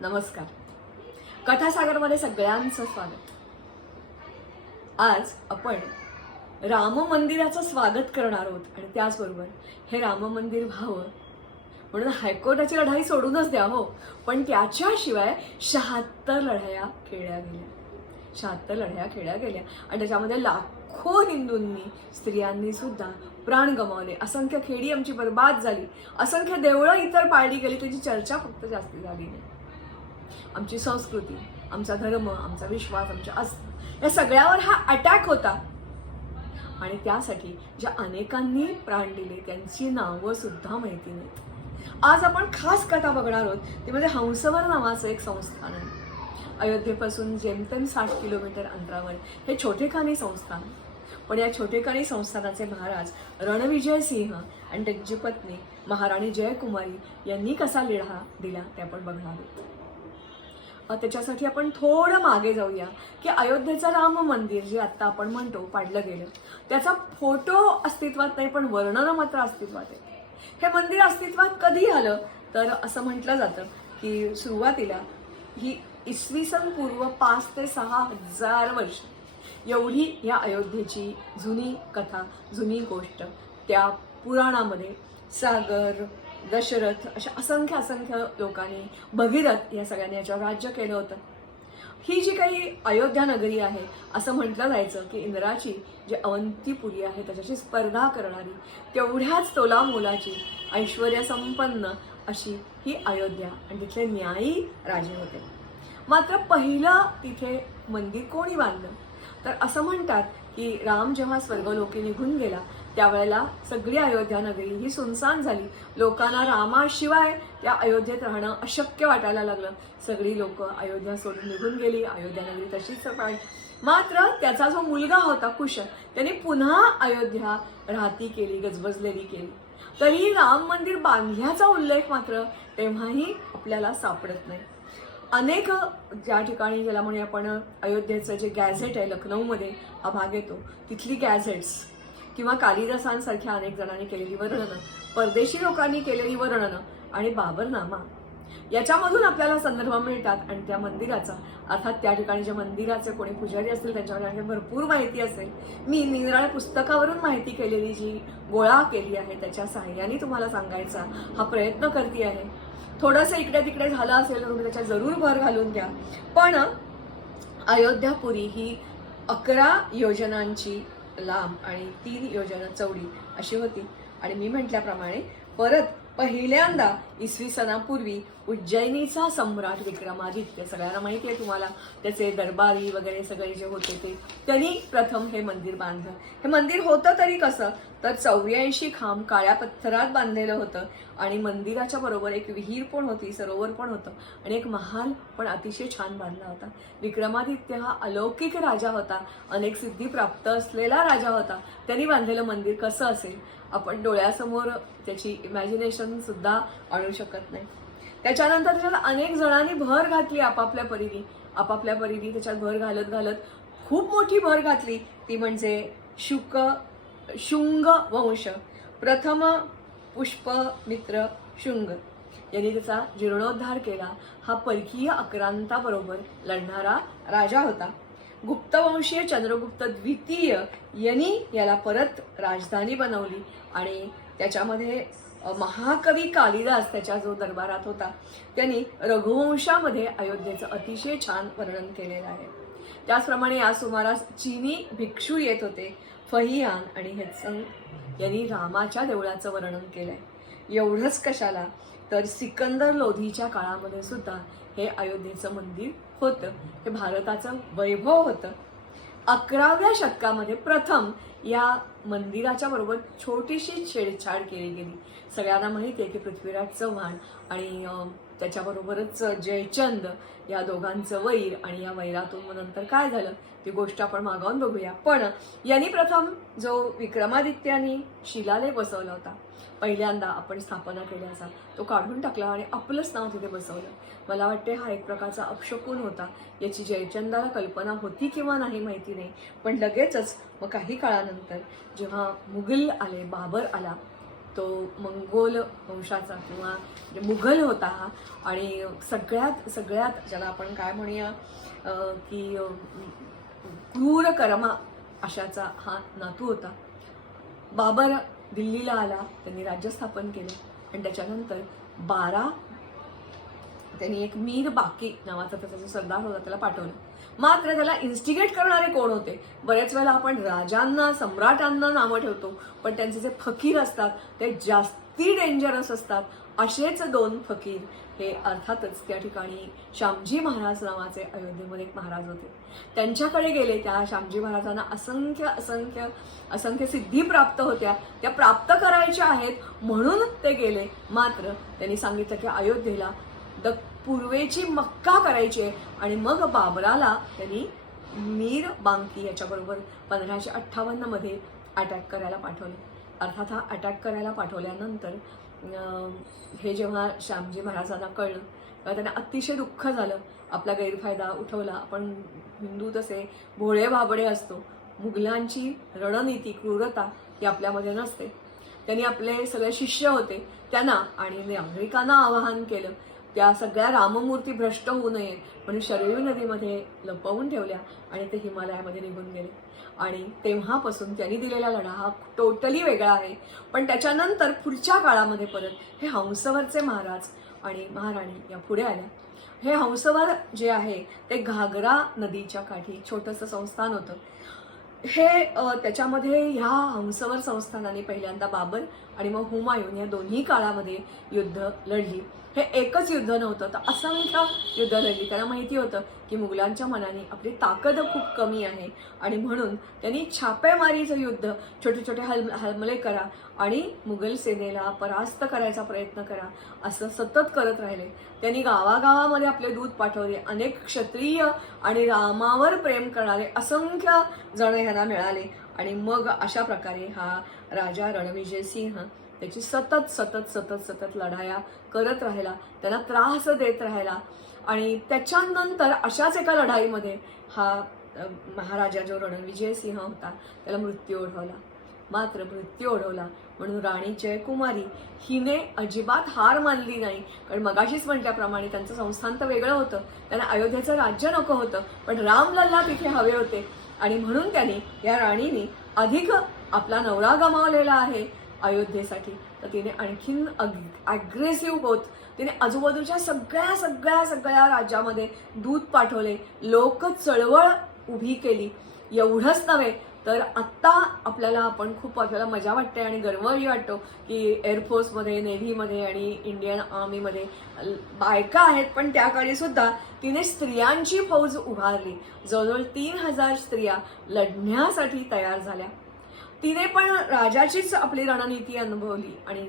नमस्कार. कथासागरमध्ये सगळ्यांचं स्वागत. आज आपण राम मंदिराचं स्वागत करणार आहोत आणि त्याचबरोबर हे राम मंदिर व्हावं म्हणून हायकोर्टाची लढाई सोडूनच द्या हो, पण त्याच्याशिवाय 76 लढाया खेळल्या गेल्या. 76 लढाया खेळल्या गेल्या आणि त्याच्यामध्ये लाखो हिंदूंनी, स्त्रियांनी सुद्धा प्राण गमावले. असंख्य खेडी आमची बर्बाद झाली, असंख्य देवळं इतर पाळली गेली. त्याची चर्चा फक्त जास्ती झाली नाही. आमची संस्कृती, आमचा धर्म, आमचा विश्वास, आमच्या आस्था या सगळ्यावर हा अटॅक होता आणि त्यासाठी ज्या अनेकांनी प्राण दिले त्यांची नावं सुद्धा माहिती नाहीत. आज आपण खास कथा बघणार आहोत. ती म्हणजे हंसवर नावाचं एक संस्थान आहे. अयोध्येपासून जेमतेम 60 किलोमीटर अंतरावर हे छोटेखानी संस्थान. पण या छोटेखानी संस्थानाचे महाराज रणविजय सिंह आणि त्यांची पत्नी महाराणी जयकुमारी यांनी कसा लढा दिला ते आपण बघणार आहोत. त्याच्यासाठी आपण थोडं मागे जाऊया की अयोध्येचं राम मंदिर जे आत्ता आपण म्हणतो पाडलं गेलं, त्याचा फोटो अस्तित्वात नाही पण वर्णन मात्र अस्तित्वात आहे. हे मंदिर अस्तित्वात कधी आलं तर असं म्हटलं जातं की सुरुवातीला ही इसवी सन पूर्व 5 ते 6 हजार वर्ष एवढी या अयोध्येची जुनी कथा, जुनी गोष्ट त्या पुराणामध्ये सागर, दशरथ अशा असंख्य लोकांनी, भगीरथ या सगळ्यांनी याच्यावर राज्य केलं होतं. ही जी काही अयोध्या नगरी आहे असं म्हटलं जायचं की इंद्राची जी अवंतीपुरी आहे त्याच्याशी स्पर्धा करणारी, तेवढ्याच तोलामोलाची, ऐश्वर्य संपन्न अशी ही अयोध्या आणि तिथले न्यायी राजे होते. मात्र पहिलं तिथे मंदिर कोणी बांधलं तर असं म्हणतात की राम जेव्हा स्वर्गलोकी निघून गेला त्यावेळेला सगळी अयोध्या नगरी ही सुनसान झाली. लोकांना रामाशिवाय त्या अयोध्येत राहणं अशक्य वाटायला लागलं. सगळी लोक अयोध्या सोडून निघून गेली. अयोध्या नगरी तशीच राहिली. मात्र त्याचा जो मुलगा होता कुश, त्याने पुन्हा अयोध्या राहती केली, गजबजलेली केली. तरी राम मंदिर बांधल्याचा उल्लेख मात्र तेव्हाही आपल्याला सापडत नाही. अनेक ज्या ठिकाणी ज्याला म्हणे आपण अयोध्येचं जे गॅझेट आहे, लखनौमध्ये हा भाग येतो, तिथली गॅझेट्स किंवा कालिदासांसारख्या अनेक जणांनी केलेली वर्णनं, परदेशी लोकांनी केलेली वर्णनं आणि बाबरनामा याच्यामधून आपल्याला संदर्भ मिळतात. आणि त्या मंदिराचा अर्थात त्या ठिकाणी ज्या मंदिराचे कोणी पुजारी असतील त्यांच्यावर भरपूर माहिती असेल. मी निरनिराळ्या पुस्तकावरून माहिती केलेली जी गोळा केली आहे त्याच्या सहाय्याने तुम्हाला सांगायचा हा प्रयत्न करते आहे. थोडंसं इकडे तिकडे झालं असेल तर तुम्ही त्याच्यात जरूर भर घालून द्या. पण अयोध्यापुरी ही 11 योजनांची लांब आणि 3 योजना चौडी अशी होती. आणि मी म्हटल्याप्रमाणे परत पहिल्यांदा इसवी सनापूर्वी उज्जैनीचा सम्राट विक्रमादित्य, सगळ्यांना माहिती आहे तुम्हाला, त्याचे दरबारी वगैरे सगळे जे होते ते, त्यांनी प्रथम हे मंदिर बांधलं. हे मंदिर होतं तरी कसं तर 84 खांब काळ्या पत्थरात बांधलेलं होतं आणि मंदिराच्या बरोबर एक विहीर पण होती, सरोवर पण होतं आणि एक महाल पण अतिशय छान बांधला होता. विक्रमादित्य हा अलौकिक राजा होता, अनेक सिद्धी प्राप्त असलेला राजा होता. त्यांनी बांधलेलं मंदिर कसं असेल आपण डोळ्यासमोर त्याची इमॅजिनेशन सुद्धा आणू शकत नाही. त्याच्यानंतर त्याच्यात अनेक जणांनी भर घातली आपापल्या परीने त्याच्यात भर घालत घालत खूप मोठी भर घातली. ती म्हणजे शुंग वंश, प्रथम पुष्पमित्र शुंग यांनी त्याचा जीर्णोद्धार केला. हा परकीय आक्रांताबरोबर लढणारा राजा होता. गुप्तवंशीय चंद्रगुप्त द्वितीय यांनी याला परत राजधानी बनवली आणि त्याच्यामध्ये महाकवी कालिदास त्याच्या जो दरबारात होता त्यांनी रघुवंशामध्ये अयोध्येचं अतिशय छान वर्णन केलेलं आहे. त्याचप्रमाणे या सुमारास चीनी भिक्षू येत होते, फहियान आणि हेत्संग यांनी रामाच्या देवळाचं वर्णन केलंय. एवढंच कशाला तर सिकंदर लोधीच्या काळामध्ये सुद्धा हे अयोध्येचं मंदिर होतं. हे भारताचं वैभव होतं. 11व्या शतकामध्ये प्रथम या मंदिराच्या बरोबर छोटीशी छेडछाड केली गेली. सगळ्यांना माहिती आहे की पृथ्वीराज चव्हाण आणि त्याच्याबरोबरच जयचंद या दोघांचं वैर आणि या वैरातून नंतर काय झालं ती गोष्ट आपण मागावून बघूया. पण यांनी प्रथम जो विक्रमादित्यानी शिलालेख बसवला होता, पहिल्यांदा आपण स्थापना केल्याचा, तो काढून टाकला आणि आपलंच नाव तिथे बसवलं. मला वाटते हा एक प्रकारचा अपशकुन होता. याची जयचंदाला कल्पना होती किंवा नाही माहिती नाही, पण लगेचच मग काही काळानंतर जेव्हा मुघल आले, बाबर आला, तो मंगोल वंशाचा किंवा मुघल होता हा. आणि सगळ्यात सगळ्यात ज्याला आपण काय म्हणूया की क्रूर कर्मा अशाचा हा नातू होता. बाबर दिल्लीला आला, त्यांनी राज्य स्थापन केलं आणि त्याच्यानंतर 12 त्यांनी एक मीर बाकी नावाचा त्याचा जो सरदार होता त्याला पाठवलं. मात्र त्याला इन्स्टिगेट करणारे कोण होते? बऱ्याच वेळेला आपण राजांना सम्राटांना नावं ठेवतो, पण त्यांचे जे फकीर असतात ते जास्ती डेंजरस असतात. असेच 2 फकीर हे अर्थातच त्या ठिकाणी श्यामजी महाराज नावाचे अयोध्येमध्ये एक महाराज होते. त्यांच्याकडे गेले. त्या श्यामजी महाराजांना असंख्य असंख्य असंख्य सिद्धी प्राप्त होत्या, त्या प्राप्त करायच्या आहेत म्हणून ते गेले. मात्र त्यांनी सांगितलं की अयोध्येला पूर्वेची मक्का करायची आहे. आणि मग बाबराला त्यांनी मीर बांकी याच्याबरोबर 1558 मध्ये अटॅक करायला पाठवले. अर्थात हा अटॅक करायला पाठवल्यानंतर हे जेव्हा श्यामजी महाराजांना कळलं तेव्हा त्यांना अतिशय दुःख झालं. आपला गैरफायदा उठवला. आपण हिंदू तसे भोळे भाबडे असतो. मुघलांची रणनीती क्रूरता ही आपल्यामध्ये नसते. त्यांनी आपले सगळे शिष्य होते त्यांना आणि नागरिकांना आवाहन केलं त्या सगळ्या राममूर्ती भ्रष्ट होऊ नये म्हणून शरयू नदीमध्ये लपवून ठेवल्या आणि ते हिमालयामध्ये निघून गेले. आणि तेव्हापासून त्यांनी दिलेला लढा हा टोटली वेगळा आहे. पण त्याच्यानंतर पुढच्या काळामध्ये परत हे हंसवरचे महाराज आणि महाराणी या पुढे आल्या. हे हंसवर जे आहे ते घागरा नदीच्या काठी छोटंसं संस्थान होतं. हे त्याच्यामध्ये ह्या हंसवर संस्थानाने पहिल्यांदा बाबर आणि मग हुमायून या दोन्ही काळामध्ये युद्ध लढली. हे एकच युद्ध नव्हतं तर असंख्य युद्ध लढली. त्यांना माहिती होतं की मुघलांच्या मनाने आपली ताकद खूप कमी आहे आणि म्हणून त्यांनी छापेमारीचं युद्ध, छोटे छोटे हमले करा आणि मुघल सेनेला परास्त करायचा प्रयत्न करा असं सतत करत राहिले. त्यांनी गावागावामध्ये आपले दूत पाठवले. अनेक क्षत्रिय आणि रामावर प्रेम करणारे असंख्य जण ह्यांना मिळाले आणि मग अशा प्रकारे हा राजा रणविजय सिंह त्याची सतत सतत सतत सतत लढाया करत राहिला. त्यांना त्रास देत राहिला आणि त्याच्यानंतर अशाच एका लढाईमध्ये हा महाराजा जो रणविजय सिंह होता त्याला मृत्यू ओढवला. मात्र मृत्यू ओढवला म्हणून राणी जयकुमारी हिने अजिबात हार मानली नाही. कारण मगाशीच म्हटल्याप्रमाणे त्यांचं संस्थान तर वेगळं होतं, त्यांना अयोध्येचं राज्य नको होतं, पण रामलल्ला तिथे हवे होते आणि म्हणून त्यांनी या राणीने अधिक आपला नवरा गमावलेला आहे अयोध्येसाठी तर तिने आणखीन अग्रेसिव्ह होत तिने आजूबाजूच्या सगळ्या सगळ्या सगळ्या राज्यामध्ये दूत पाठवले. लोक चळवळ उभी केली. एवढंच नव्हे तर आत्ता आपल्याला मजा वाटते आणि गर्वही वाटतो की एअरफोर्समध्ये, नेव्हीमध्ये आणि इंडियन आर्मीमध्ये बायका आहेत. पण त्या काळी सुद्धा तिने स्त्रियांची फौज उभारली. जवळजवळ 3000 स्त्रिया लढण्यासाठी तयार झाल्या. तिने पण राजाचीच आपली रणनीती अनुभवली आणि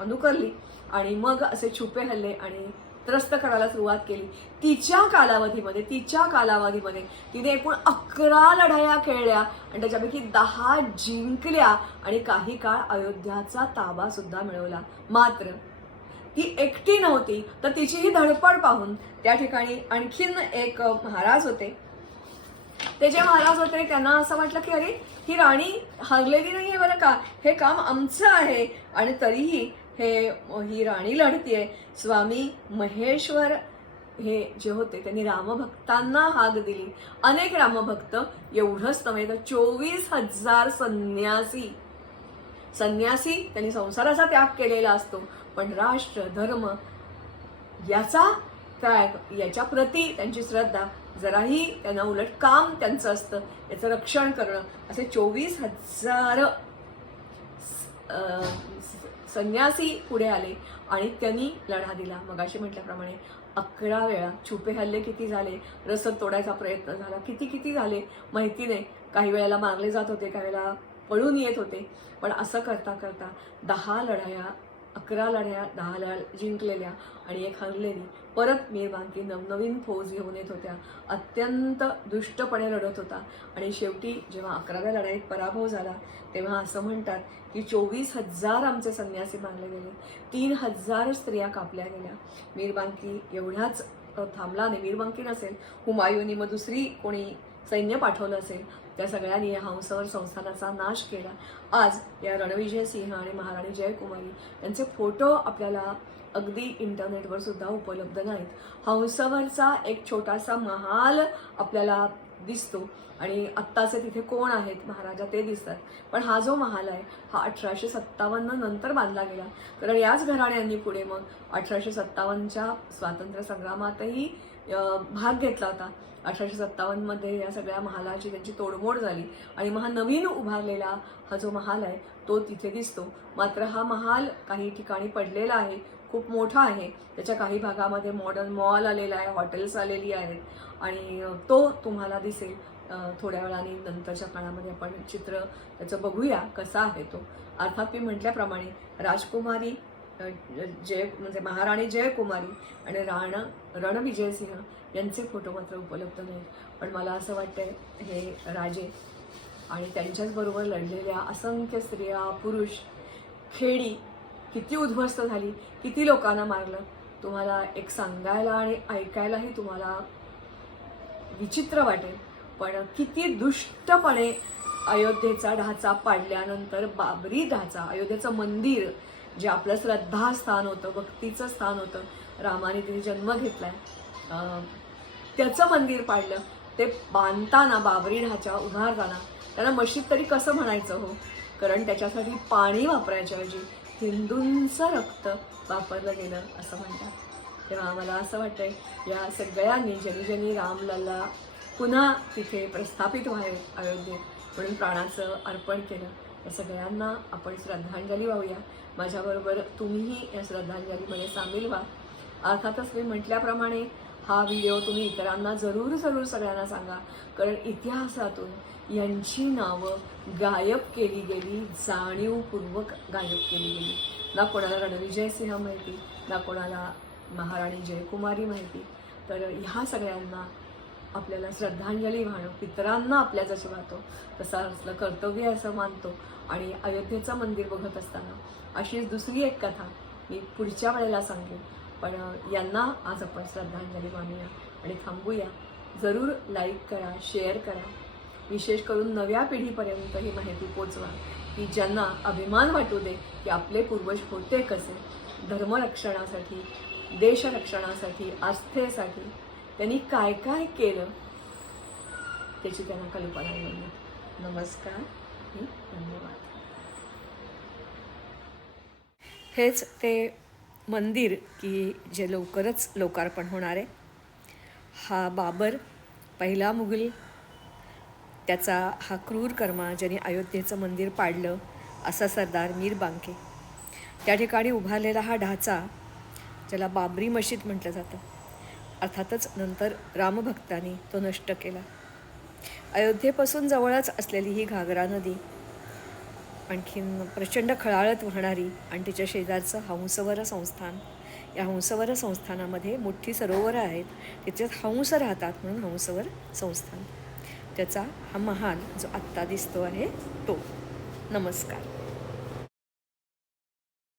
अनुकरली आणि मग असे छुपे हल्ले आणि त्रस्त करायला सुरुवात केली. तिच्या कालावधीमध्ये तिने एकूण 11 लढाया खेळल्या आणि त्याच्यापैकी 10 जिंकल्या आणि काही काळ अयोध्याचा ताबा सुद्धा मिळवला. मात्र ती एकटी नव्हती तर तिची ही धडपड पाहून त्या ठिकाणी आणखीन एक महाराज होते. ते जे महाराज होते त्यांना असं वाटलं की अरे ही राणी हरलेली नाहीये बरं का, हे काम आमचं आहे आणि तरीही ही राणी लढतीये. स्वामी महेश्वर हे जे होते त्यांनी रामभक्तांना हाक दिली. अनेक रामभक्त, एवढंच नव्हे तर 24,000 संन्यासी त्यांनी संसाराचा त्याग केलेला असतो पण राष्ट्र धर्म याचा त्याग, याच्या प्रती त्यांची श्रद्धा जराही त्यांना उलट काम त्यांचं असतं याचं रक्षण करणं. असे 24,000 संन्यासी पुढे आले आणि त्यांनी लढा दिला. मगाशी म्हटल्याप्रमाणे 11 वेळा. छुपे हल्ले किती झाले, रसद तोडायचा प्रयत्न झाला, किती झाले माहिती नाही. काही वेळेला मारले जात होते, काही वेळेला पळून येत होते. पण असं करता करता 10 लढाया, 11 लढाया, 10 लढाया जिंकलेल्या आणि एक हरलेली. परत मीरबांकी नवनवीन फौज घेऊन येत होत्या. अत्यंत दुष्टपणे लढत होता आणि शेवटी जेव्हा 11व्या लढाईत पराभव झाला तेव्हा असं म्हणतात की 24,000 आमचे संन्यासी मारले गेले, 3,000 स्त्रिया कापल्या गेल्या. मीरबांकी एवढ्याच थांबला नाही. मीरबांकी नसेल, हुमायूनी मग दुसरी कोणी सैन्य पाठवलं असेल त्या सगळ्यांनी या हंसवर संस्थानाचा नाश केला. आज या रणविजय सिंह आणि महाराणी जयकुमारी यांचे फोटो आपल्याला अगदी इंटरनेटवर सुद्धा उपलब्ध नाहीत. हंसवरचा एक छोटासा महाल आपल्याला दिसतो आणि आत्ताचे तिथे कोण आहेत महाराजा ते दिसतात. पण हा जो महाल आहे हा 1857 नंतर बांधला गेला, कारण याच घराण्यांनी पुढे मग 1857च्या स्वातंत्र्य संग्रामातही भाग घेतला होता. 1857मध्ये या सगळ्या महालाची त्यांची तोडमोड झाली आणि मग हा नवीन उभारलेला हा जो महाल आहे तो तिथे दिसतो. मात्र हा महाल काही ठिकाणी पडलेला आहे, खूप मोठा आहे. त्याच्या काही भागामध्ये मॉडर्न मॉल आलेला आहे, हॉटेल्स आलेली आहेत आणि तो तुम्हाला दिसेल. थोड्या वेळाने नंतरच्या काळामध्ये आपण चित्र त्याचं बघूया कसा आहे तो. अर्थात मी म्हटल्याप्रमाणे राजकुमारी म्हणजे महाराणी जयकुमारी आणि रणविजयसिंह यांचे फोटो मात्र उपलब्ध नाहीत. पण मला असं वाटतंय हे राजे आणि त्यांच्याचबरोबर लढलेल्या असंख्य स्त्रिया, पुरुष, खेडी किती उद्ध्वस्त झाली, किती लोकांना मारलं, तुम्हाला एक सांगायला आणि ऐकायलाही तुम्हाला विचित्र वाटेल. पण किती दुष्टपणे अयोध्येचा ढाचा पाडल्यानंतर बाबरी ढाचा, अयोध्येचं मंदिर जे आपलं श्रद्धास्थान होतं, भक्तीचं स्थान होतं, रामाने तिथे जन्म घेतलाय, त्याचं मंदिर पाडलं. ते बांधताना बाबरी ढाचा उभारताना त्यांना मशीद तरी कसं म्हणायचं हो, कारण त्याच्यासाठी पाणी वापरायच्या ऐवजी हिंदूंचं रक्त वापरलं गेलं असं म्हणतात. तेव्हा मला असं वाटतंय या सगळ्यांनी ज्यांनी रामलल्ला पुन्हा तिथे प्रस्थापित व्हावेत अयोध्येत म्हणून प्राणाचं अर्पण केलं, या सगळ्यांना आपण श्रद्धांजली वाहूया. माझ्याबरोबर तुम्हीही या श्रद्धांजलीमध्ये सामील व्हा. अर्थातच मी म्हटल्याप्रमाणे हा व्हिडिओ तुम्ही इतरांना जरूर सगळ्यांना सांगा, कारण इतिहासातून यांची नावं गायब केली गेली, जाणीवपूर्वक गायब केली गेली. ना कोणाला रणविजयसिंह माहिती, ना कोणाला महाराणी जयकुमारी माहिती. तर ह्या सगळ्यांना आपल्याला श्रद्धांजली वाहणं, पितरांना आपल्या जसं वाहतो तसं असलं कर्तव्य असं मानतो. आणि अयोध्येचं मंदिर बघत असताना अशीच दुसरी एक कथा मी पुढच्या वेळेला सांगेन. पण यांना आज आपण श्रद्धांजली मानूया आणि थांबूया. जरूर लाईक करा, शेअर करा, विशेष करून नव्या पिढीपर्यंत ही माहिती पोचवा की ज्यांना अभिमान वाटू दे की आपले पूर्वज होते कसे, धर्मरक्षणासाठी, देशरक्षणासाठी, आस्थेसाठी त्यांनी काय काय केलं त्याची त्यांना कल्पना येईल. नमस्कार, धन्यवाद. हेच ते मंदिर की जे लवकरच लोकार्पण होणार आहे. हा बाबर पहिला मुघल, त्याचा हा क्रूर कर्मा ज्याने अयोध्येचं मंदिर पाडलं असा सरदार मीर बांके. त्या ठिकाणी उभारलेला हा ढाचा ज्याला बाबरी मशीद म्हटलं जातं, अर्थातच नंतर रामभक्तांनी तो नष्ट केला. अयोध्येपासून जवळच असलेली ही घागरा नदी आणखीन प्रचंड खळाळत वाहणारी आणि तिच्या शेजारचं हंसवर संस्थान. या हंसवर संस्थानामध्ये मोठी सरोवरं आहेत, तिच्यात हंस राहतात म्हणून हंसवर संस्थान. त्याचा हा महाल जो आत्ता दिसतो आहे तो. नमस्कार.